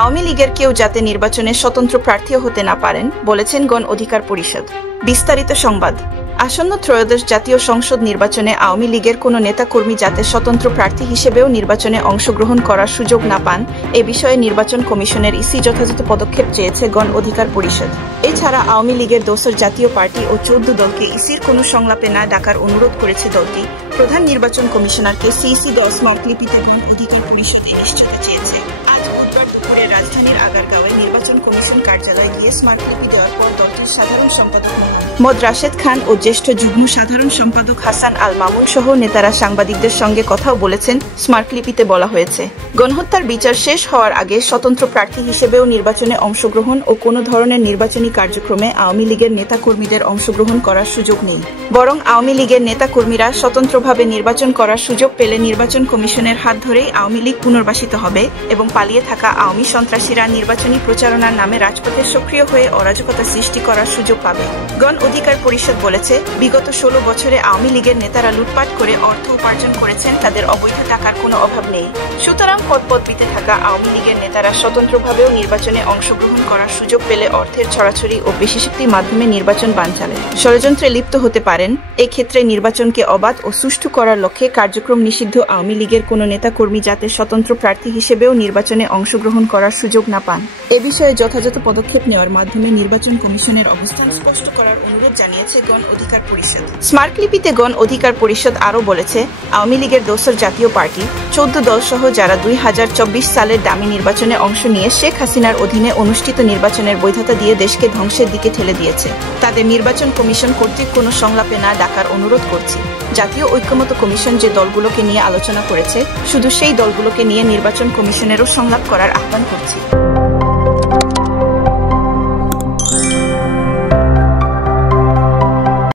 আওয়ামী লীগের কেউ যাতে নির্বাচনে স্বতন্ত্র প্রার্থীও হতে না পারেন বলেছেন গণ অধিকার পরিষদ। বিস্তারিত সংবাদ। আসন্ন ত্রয়োদশ জাতীয় সংসদ নির্বাচনে আওয়ামী লীগের কোনো নেতাকর্মী যাতে স্বতন্ত্র প্রার্থী হিসেবেও নির্বাচনে অংশগ্রহণ করার সুযোগ না পান এ বিষয়ে নির্বাচন কমিশনের ইসি যথাযথ পদক্ষেপ চেয়েছে গণ অধিকার পরিষদ। এছাড়া আওয়ামী লীগের দোসর জাতীয় পার্টি ও 14 দলকে ইসির কোনো সংলাপে না ডাকার অনুরোধ করেছে দলটি। প্রধান নির্বাচন কমিশনারকে সিইসি 10 স্মারকলিপিতে গণ অধিকার পরিষদে নিশ্চয়তা চেয়েছে। আজ বুধবার দুপুরে রাজধানীর আগারগাঁওয়ে নির্বাচন কমিশন কার্যালয়ে গিয়ে স্মারকলিপি দেওয়ার পর দলটির সাধারণ সম্পাদক মোহাম্মদ রাশেদ খান ও জ্যেষ্ঠ যুগ্ম সাধারণ সম্পাদক হাসান আল মামুন সহ নেতারা সাংবাদিকদের সঙ্গে কথাও বলেছেন। স্মারকলিপিতে বলা হয়েছে, গণহত্যার বিচার শেষ হওয়ার আগে স্বতন্ত্র প্রার্থী হিসেবেও নির্বাচনে অংশগ্রহণ ও কোনো ধরনের নির্বাচনী কার্যক্রমে আওয়ামী লীগের নেতাকর্মীদের অংশগ্রহণ করার সুযোগ নেই। বরং আওয়ামী লীগের নেতাকর্মীরা স্বতন্ত্রভাবে নির্বাচন করার সুযোগ পেলে নির্বাচন কমিশনের হাত ধরেই আওয়ামী লীগ পুনর্বাসিত হবে এবং পালিয়ে থাকা আওয়ামী সন্ত্রাসীরা নির্বাচনী প্রচারণার নামে রাজপথে সক্রিয় হয়ে অরাজকতা সৃষ্টি করার সুযোগ পাবে। গণ অধিকার পরিষদ বলেছে, বিগত 16 বছরে আওয়ামী লীগের নেতারা লুটপাট করে অর্থ উপার্জন করেছেন, তাদের অবৈধ টাকার কোনো অভাব নেই। সুতরাং পদপদবিতে থাকা আওয়ামী লীগের নেতারা স্বতন্ত্রভাবেও নির্বাচনে অংশগ্রহণ করার সুযোগ পেলে অর্থের ছড়াছড়ি ও পেশিশক্তির মাধ্যমে নির্বাচন বানচালে ষড়যন্ত্রে লিপ্ত হতে পারেন। এক্ষেত্রে নির্বাচনকে অবাধ ও সুষ্ঠু করার লক্ষ্যে কার্যক্রম নিষিদ্ধ আওয়ামী লীগের কোনো নেতাকর্মী যাতে স্বতন্ত্র প্রার্থী হিসেবেও নির্বাচনে অংশগ্রহণ করার সুযোগ না পান এ বিষয়ে যথাযথ পদক্ষেপ নেওয়ার মাধ্যমে নির্বাচন কমিশনের অবস্থান স্পষ্ট করার অনুরোধ জানিয়েছে গণ অধিকার পরিষদ। স্মারকলিপিতে গণ অধিকার পরিষদ আরও বলেছে, আওয়ামী লীগের দোসর জাতীয় পার্টি, 14 দল সহ যারা 2024 সালের দামি নির্বাচনে অংশ নিয়ে শেখ হাসিনার অধীনে অনুষ্ঠিত নির্বাচনের বৈধতা দিয়ে দেশকে ধ্বংসের দিকে ঠেলে দিয়েছে, তাদের নির্বাচন কমিশন কর্তৃক কোনো সংলাপে না ডাকার অনুরোধ করছি। জাতীয় ঐক্যমত্য কমিশন যে দলগুলোকে নিয়ে আলোচনা করেছে, শুধু সেই দলগুলোকে নিয়ে নির্বাচন কমিশনেরও সংলাপ করার আহ্বান করছি।